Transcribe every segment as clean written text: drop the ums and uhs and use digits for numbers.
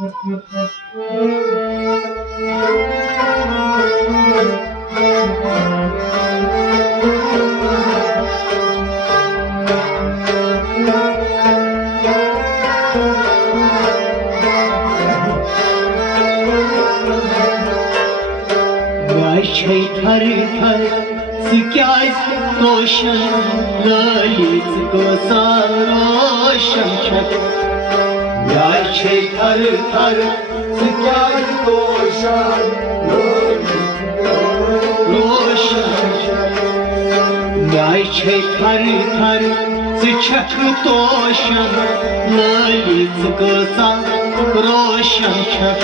थर थर सिक्याज तोशन ललित गोसा रोशन छत यार छे थर थर सिक्याज तोशन ललित रोशन यार छे थर थर सिछक तोशन ललित गोसा रोशन छत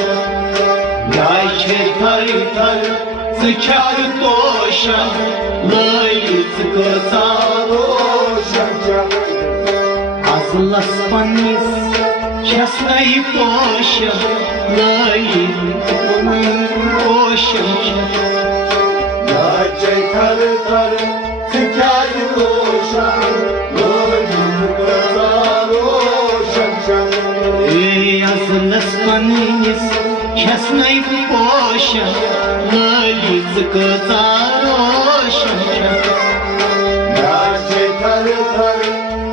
यार छे थर थर सिछक तोशन ललित गोसा रोशन छत असलस पन्निस छसनई पोशन ललित पोशन छत यार छे थर थर सिछक तोशन ललित गोसा रोशन छत असलस पन्निस छसनई पोशन ललित गोसा रोशन छत यार छे थर थर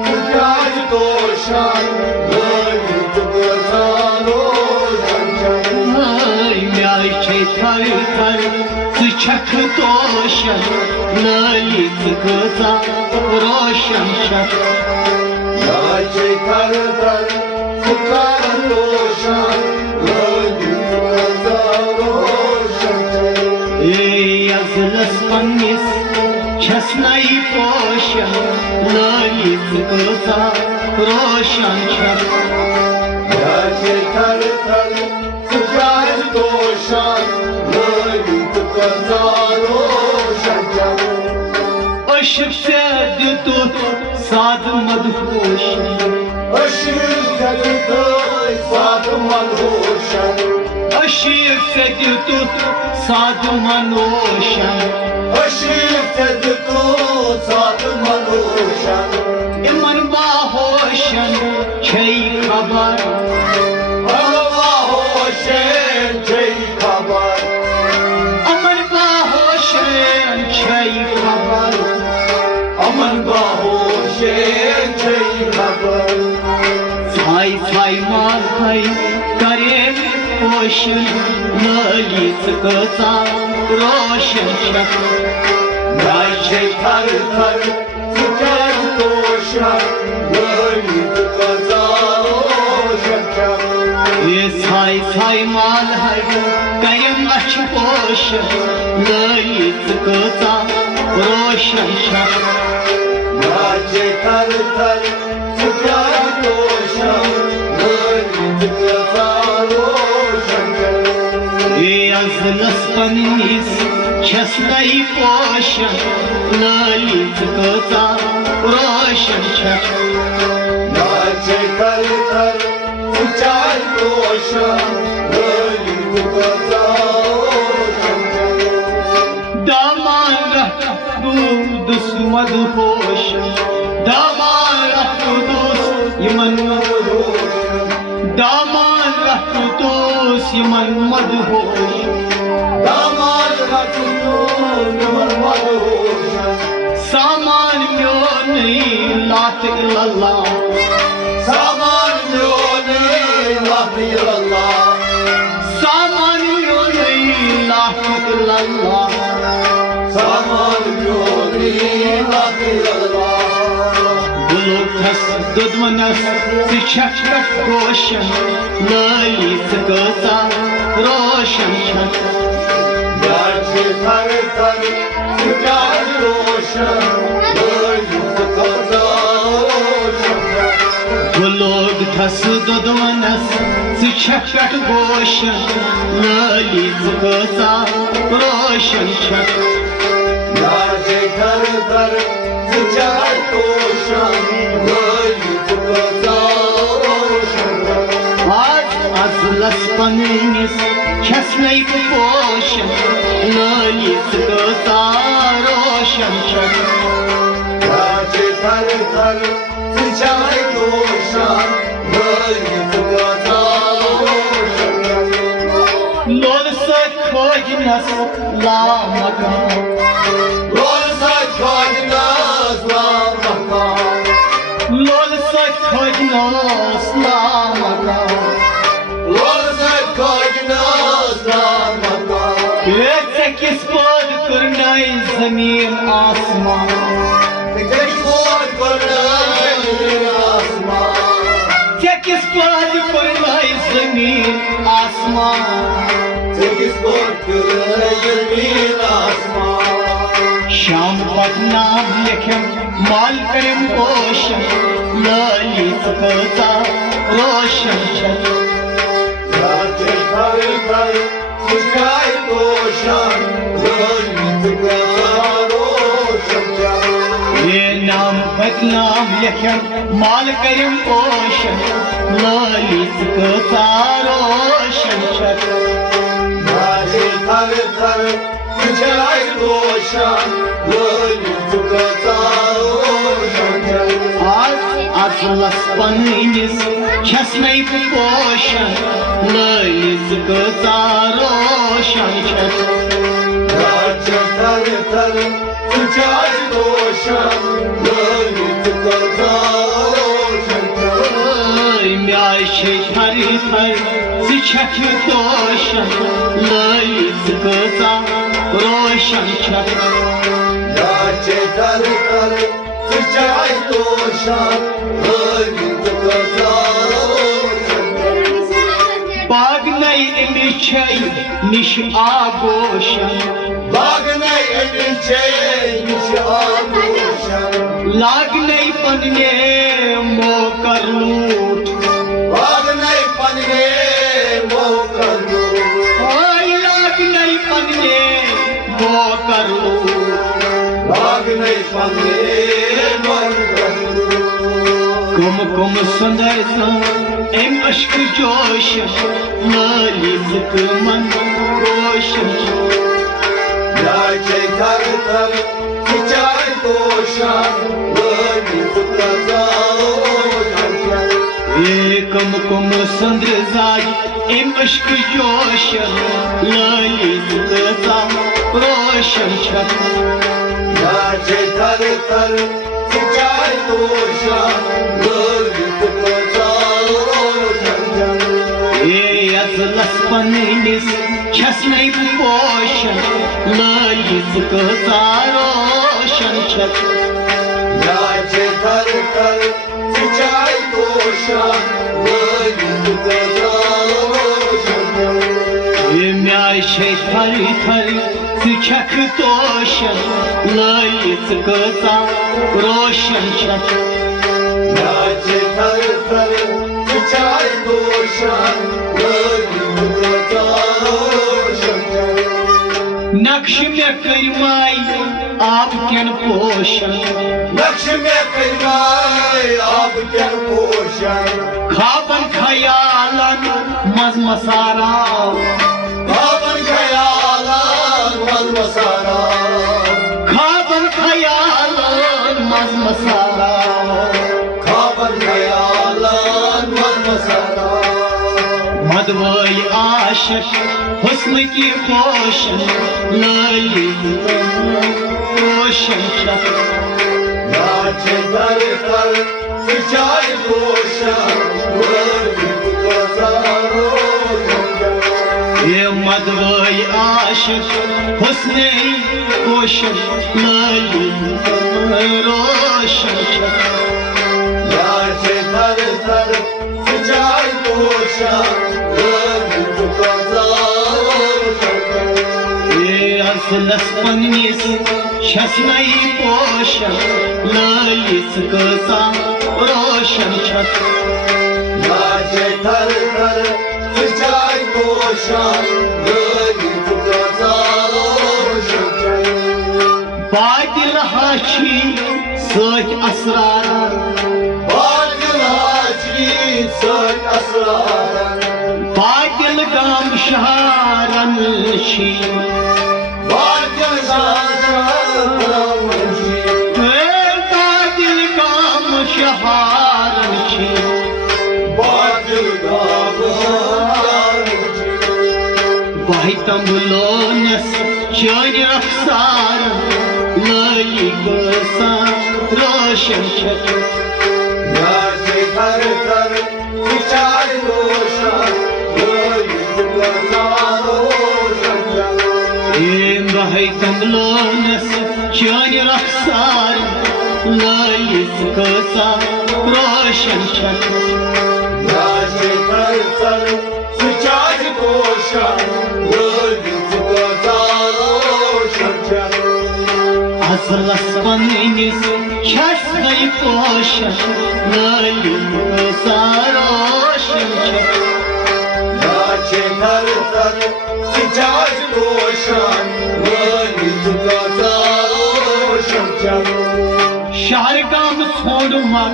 सिक्याज तोशन ललित गोसा रोशन छत यार छे थर थर सिछक तोशन ललित गोसा रोशन छत यार छे थर थर सिछक तोशन असलस पन्निस छसनई पोशन ललित गोसा रोशन छत यार छे थर थर सिछक तोशन ललित गोसा रोशन छत अशिक से दितुत साध मदहोशन अशिक से दितुत साध मदहोशन अशिक से दितुत साध मनोशन अशिक से दितुत साध मनोशन इमन बाहोशन छई खबर अमन बाहोशन छई खबर अमन बाहोशन छई खबर अमन बाहोशन छई खबर छाई छाई माई करे पोशन ललित गोसा रोशन छत यार छे थर थर सिछक तोशन ललित गोसा रोशन छत ये छाई छाई माल है कयम अछ पोशन ललित गोसा रोशन छत यार छे थर थर सिछक तोशन ललित गोसा असलस पन्निस छसनई पोशन ललित गोसा रोशन छत यार छे थर थर सिछक तोशन ललित गोसा रोशन छत दामान रहदुस मदहोशन दामान रहदुस यमन मदहोशन दामान रहदुस यमन मदहोशन दामान रहदुस यमन मदहोशन सामान म्योन लात इल्लल्लाह सामान म्योन लात इल्लल्लाह सामान म्योन लात इल्लल्लाह सामान म्योन लात इल्लल्लाह बुलुथस दुदमनस सिछक तोशन ललित गोसा रोशन छत यार छे थर थर सिछक तोशन ललित गोसा रोशन छत बुलुथस दुदमनस सिछक तोशन ललित गोसा रोशन छत यार छे थर थर सिछक तोशन ललित गोसा रोशन छत असलस पन्निस छसनई पोशन ललित गोसा रोशन छत यार छे थर थर सिछक तोशन ललित गोसा रोशन खोजनस लामकान लोल सच खोजनस लामकान लोल सच खोजनस लामकान लोल सच खोजनस लामकान चे किस पद करनाई जमीन आसमान किस पद करनाई जमीन आसमान शाम पत नाम लिखम माल करम पोषण ललित कथा रोशन ये नाम पत नाम लिखम माल करम पोषण ललित कथा रोशन आज पन्निस छसनै पोषण ललित कथा रोशन थर थर छठ दोषन ललित कथा रोशन बाग नई अमिश निश आगोशन बाग नई अमिश निश आगोशन लाग नई पन्ने मोकर लूट बाग नई पन्ने मोकर लूट लाग नई पन्ने मोकर लूट बाग नई पन्ने मोकर कुम कुम सुंदर एम अश्क जोश ललित मन रोशन थर थर चाय पोषण ललित कथा कुम कुम सुंदर जाय एम अश्क जोश ललित कथा रोशन थर थर चाय पोषण ललित कथा अजलस पन्निस छसनै पोषण ललित कथा रोशन थर थर चाय पोषण ललित कथा म्याय थर थर छख तोषण ललित कथा रोशन थर थर चाय पोषण नक्श में करमाई आप केन पोषण नक्श में करमाई आप केन पोषण खाबन खयालन मज मसारा खाबन खयालन मज मसारा खाबन खयालन मज मसारा खाबन खयालन मज मसारा मदवई आशिक हुस्न की पोषण ललित रोशन थर थर चाय पोषण ललित कथा ये मदवई आशिक हुस्न पोषण ललित रोशन थर थर चाय पोषण ललित कथा अजलस पन्निस छसनै पोषण ललित कथा रोशन थर थर चाय पोषण ललित कथा बातिल हाशी सच असरार बातिल हाशी सच असरार बातिल गाम शहारन शी बातिल गाम शहारन शी बातिल गाम भाई तंबुलोनस चोन रफ्तार लाली गोसा रोशन छत याचे थर थर विचार रोशन ललित गोसा रोशन छत भाई तंबुलोनस चोन रफ्तार लाली गोसा रोशन छत याचे थर थर विचार रोशन ललित गोसा रोशन छत असलस पन्निस छस गई पोशन लालित गोसा रोशन छत याचे थर थर विचार रोशन ललित गोसा रोशन छत शारगाम छोड़मा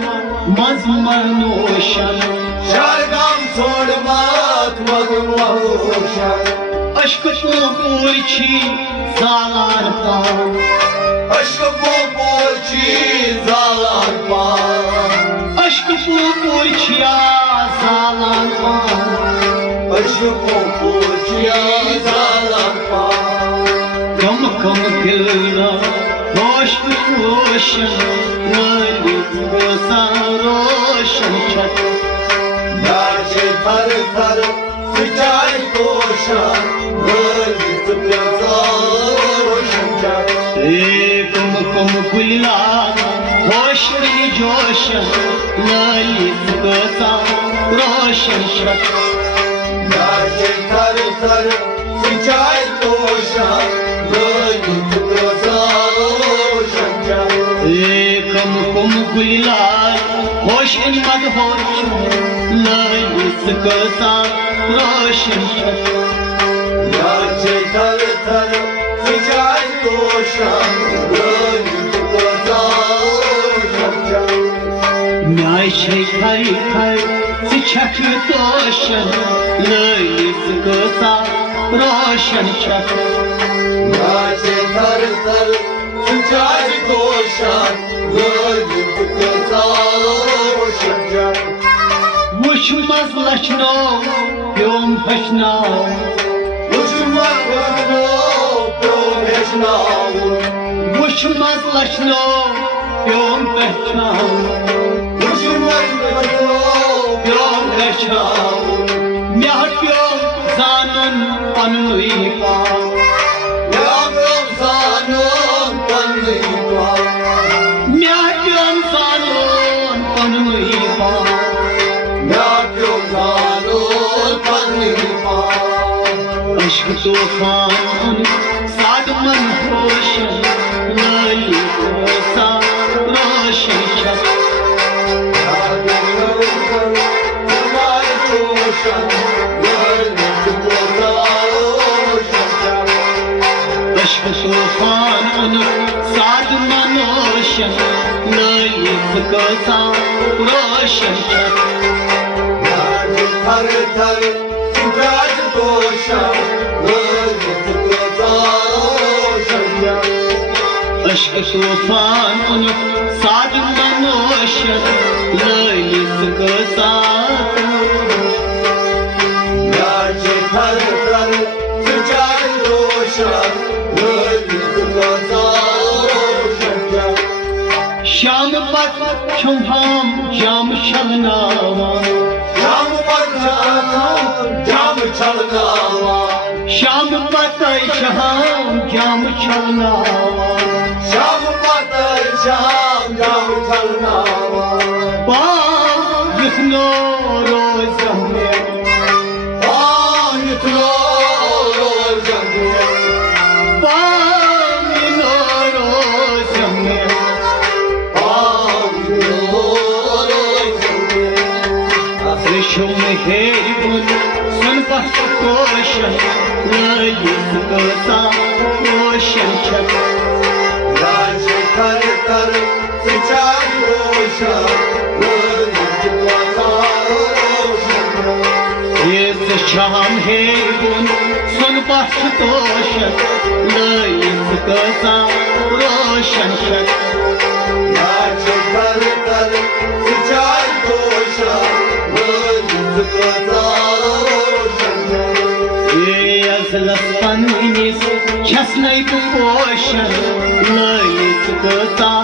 मज मनोशन शारगाम छोड़ मात मधुमोशन अश्क पूर छी जालान पान अश्क पोची जालान पान अश्क पूर छिया जालान पान अश्क पोची जालान पान कम कम गिलना होश रोशन लालित गोसा रोशन छत याचे थर थर विचार रोशन ललित गोसा रोशन छत कुम कुम गुलाब होश जोशन लालित गोसा रोशन छत याचे थर थर विचार रोशन ललित गोसा रोशन छत कुम कुम गुलाब होश मद होश लालित गोसा रोशन छत याचे थर थर विचार रोशन ललित गोसा रोशन छत म्याय छै खरी खर छख तोशन लालित गोसा रोशन छत याचे थर थर विचार रोशन ललित गोसा रोशन छत वुश मज लचनो प्योम हशनाव उष्मा वनो प्रोमेशनाव वुश मज लचनो प्योम पहचान उष्मा वनो प्योम पहचान म्याह प्योम जानन पनुई पान यागम सानों पन्नी पान म्याह प्योम जानन पनुई पान यागम सानों पन्नी पान अश्क तूफान साद मन होशन लालित गोसा रोशन छत यागम तुम्हारे रोशन ललित गोसा रोशन छत अश्क तूफान साद मन होशन लालित गोसा रोशन छत याचे थर थर विचार रोशन ललित गोसा रोशन छत अश्क तूफान साद मन होशन लालित गोसा याचे थर थर विचार रोशन ललित गोसा रोशन छत श्याम पत छुहाम जाम छलनावा श्याम जाम छलनावा श्याम पत श्याम जाम छलनावा श्याम पातर श्याम जाम छलनावा पा लिखनो रोज में इतनो रोशन पा लिखनो रोज में शुम हेरुन सुन पत कोशन लालित गोसा रोशन छत याचे थर थर विचार रोशन ललित गोसा रोशन येस शाम हेरुन सुन पत कोशन लालित गोसा रोशन छत याचे थर थर विचार रोशन ललित गोसा रोशन इरसलस पन्निस छसनै तू पोशन लयित कसा